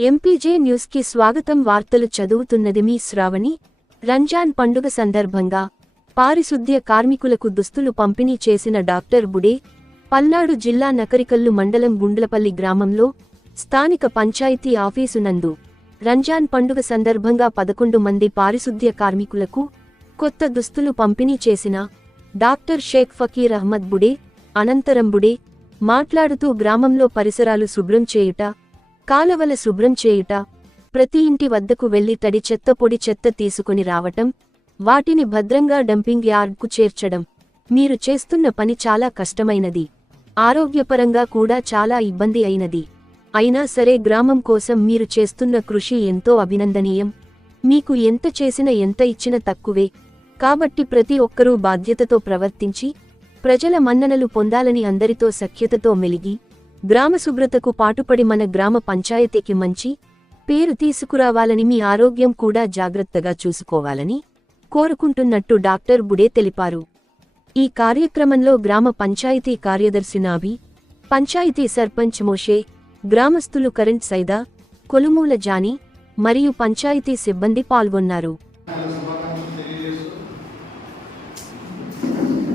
MPJ న్యూస్కి స్వాగతం వార్తలు చదువుతున్నది మీ శ్రావణి. రంజాన్ పండుగ సందర్భంగా పారిశుద్ధ్య కార్మికులకు దుస్తులు పంపిణీ చేసిన డాక్టర్ బుడే పల్నాడు జిల్లా నకరికల్లు మండలం గుండ్లపల్లి గ్రామంలో స్థానిక పంచాయతీ ఆఫీసు నందు రంజాన్ పండుగ సందర్భంగా పదకొండు మంది పారిశుద్ధ్య కార్మికులకు కొత్త దుస్తులు పంపిణీ చేసిన డాక్టర్ షేక్ ఫకీర్ అహ్మద్ బుడే అనంతరం బుడే మాట్లాడుతూ గ్రామంలో పరిసరాలు శుభ్రం చేయుట కాలవల శుభ్రం చేయుట ప్రతి ఇంటి వద్దకు వెళ్ళి తడి చెత్త పొడి చెత్త తీసుకుని రావటం వాటిని భద్రంగా డంపింగ్ యార్డ్కు చేర్చడం. మీరు చేస్తున్న పని చాలా కష్టమైనది. ఆరోగ్యపరంగా కూడా చాలా ఇబ్బంది అయినది. అయినా సరే గ్రామం కోసం మీరు చేస్తున్న కృషి ఎంతో అభినందనీయం. మీకు ఎంత చేసిన ఎంత ఇచ్చిన తక్కువే. కాబట్టి ప్రతి ఒక్కరూ బాధ్యతతో ప్రవర్తించి ప్రజల మన్ననలు పొందాలని అందరితో సఖ్యతతో మెలిగి గ్రామ శుభ్రతకు పాటుపడి మన గ్రామ పంచాయతీకి మంచి పేరు తీసుకురావాలని మీ ఆరోగ్యం కూడా జాగ్రత్తగా చూసుకోవాలని కోరుకుంటున్నట్టు డాక్టర్ బుడే తెలిపారు. ఈ కార్యక్రమంలో గ్రామ పంచాయతీ కార్యదర్శి నాభి పంచాయతీ సర్పంచ్ మోషే గ్రామస్తులు కరెంట్ సైదా కొలుమూల జానీ మరియు పంచాయతీ సిబ్బంది పాల్గొన్నారు శుభాకాంక్షలు తెలియజేస్తూ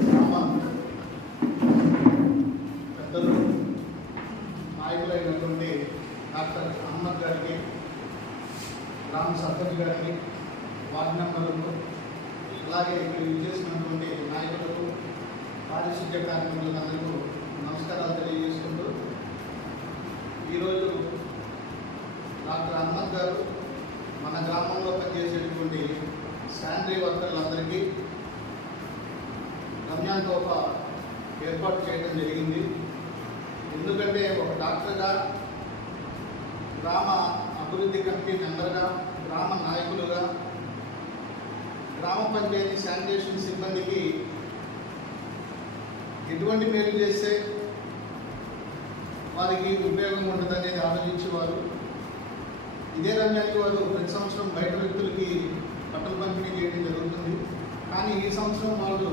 గ్రామ పెద్దలు నాయకులైనటువంటి డాక్టర్ అహ్మద్ గారికి రామ్ సర్పంచ్ గారికి వార్డు మెంబర్లకు అలాగే ఇక్కడ చేసినటువంటి నాయకులకు పారిశుద్ధ్య కార్మికులందరికీ నమస్కారాలు తెలియజేసుకుంటూ ఈరోజు డాక్టర్ అహ్మద్ గారు మన గ్రామంలో పనిచేసేటువంటి శానిటరీ వర్కర్లందరికీ రంజాన్ తోఫా ఏర్పాటు చేయడం జరిగింది. ఎందుకంటే ఒక డాక్టర్గా గ్రామ అభివృద్ధి కమిటీ మెంబర్గా గ్రామ నాయకులుగా గ్రామ పంచాయతీ శానిటేషన్ సిబ్బందికి ఎటువంటి మేలు చేస్తే వారికి ఉపయోగం ఉంటుందనేది ఆలోచించేవారు. ఇదే రంగానికి వారు ప్రతి సంవత్సరం బయట వ్యక్తులకి బట్టలు పంపిణీ చేయడం జరుగుతుంది. కానీ ఈ సంవత్సరం వాళ్ళు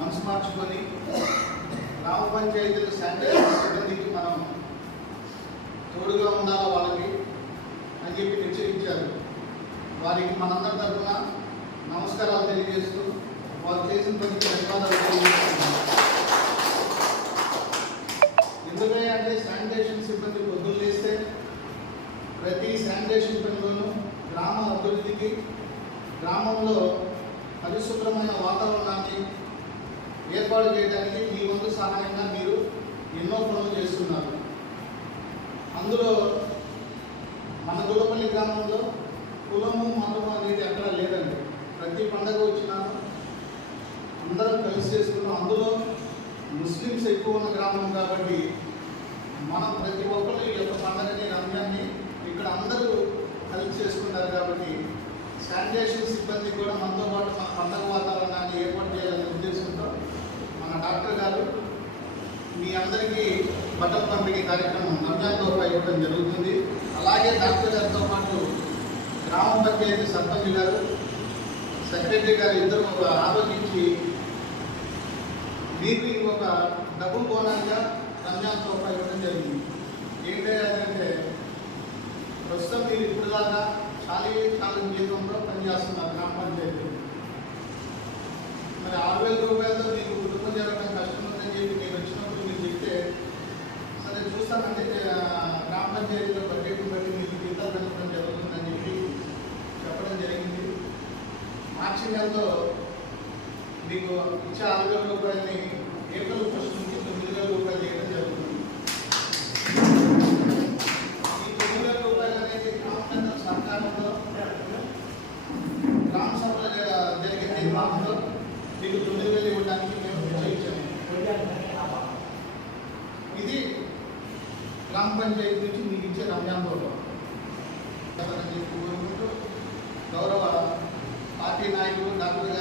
మనసు మార్చుకొని గ్రామ పంచాయతీలు శానిటేషన్ తోడుగా ఉండాలా వాళ్ళకి అని చెప్పి హెచ్చరించారు. వారికి మనందరి తరఫున నమస్కారాలు తెలియజేస్తూ వారు చేసిన పనికి ధన్యవాదాలు తెలియజేస్తున్నాం ఎందుకంటే అంటే శానిటేషన్ సిబ్బంది పొద్దున్న ప్రతి శానిటేషన్ పనిలోనూ గ్రామ అభివృద్ధికి గ్రామంలో పరిశుభ్రమైన వాతావరణాన్ని ఏర్పాటు చేయడానికి మీ వంతు సహాయంగా మీరు ఎన్నో పనులు చేస్తున్నారు. అందులో మన గులపల్లి గ్రామంలో కులము మతము అనేది ఎక్కడ లేదండి. ప్రతి పండగ వచ్చినా అందరం కలిసి చేసుకున్నాం. అందులో ముస్లిమ్స్ ఎక్కువ ఉన్న గ్రామం కాబట్టి మనం ప్రతి ఒక్కరు ఈ యొక్క పండగని రంజాన్ని ఇక్కడ అందరూ కలిసి చేసుకుంటారు కాబట్టి శానిటేషన్ సిబ్బంది కూడా మనతో పాటు మన పండగ వాతావరణాన్ని ఏర్పాటు చేయాలని ఉద్దేశంతో మన డాక్టర్ గారు మీ అందరికీ బట్టల పంపిణీ కార్యక్రమం రంజాన్ తోఫా ఇవ్వడం జరుగుతుంది అలాగే డాక్టర్ గారితో పాటు గ్రామ పంచాయతీ సర్పంచ్ గారు సెక్రటరీ గారు ఇద్దరు ఆలోచించి దీన్ని ఒక డబుల్ బోనస్గా రంజాన్ తోఫా ఇవ్వడం జరిగింది. ఏంటంటే ప్రస్తుతం మీరు ఇప్పుడు దాకా ఖాళీ కాలం జీతంలో పనిచేస్తున్నారు గ్రామ పంచాయతీ మరి ఆరు వేల రూపాయలు మీకు కుటుంబం జరగడం కష్టం ఉందని చెప్పి నేను వచ్చినప్పుడు మీరు చెప్తే సరే చూస్తానంటే ఆ, గ్రామ పంచాయతీలో బడ్జెట్ బట్టి మీకు జీతాలు పెంచడం జరుగుతుందని చెప్పి చెప్పడం జరిగింది ఆశ్చర్యంతో మీకు ఇచ్చే ఆరు వేల రూపాయలని ఏప్రిల్ ఫస్ట్ నుంచి తొమ్మిది వేల రూపాయలు చేయడం జరుగుతుంది. ఈ తొమ్మిది వేల రూపాయలు అనేది గ్రామ పెద్దల సహకారంతో గ్రామ సభలో జరిగే తీర్మానంలో మీకు తొమ్మిది వేలు ఇవ్వడానికి మేము నిశ్చయించాము ఇది గ్రామ పంచాయతీ నుంచి మీకు ఇచ్చే రంజాన్ కోరుకుంటూ 49 to 49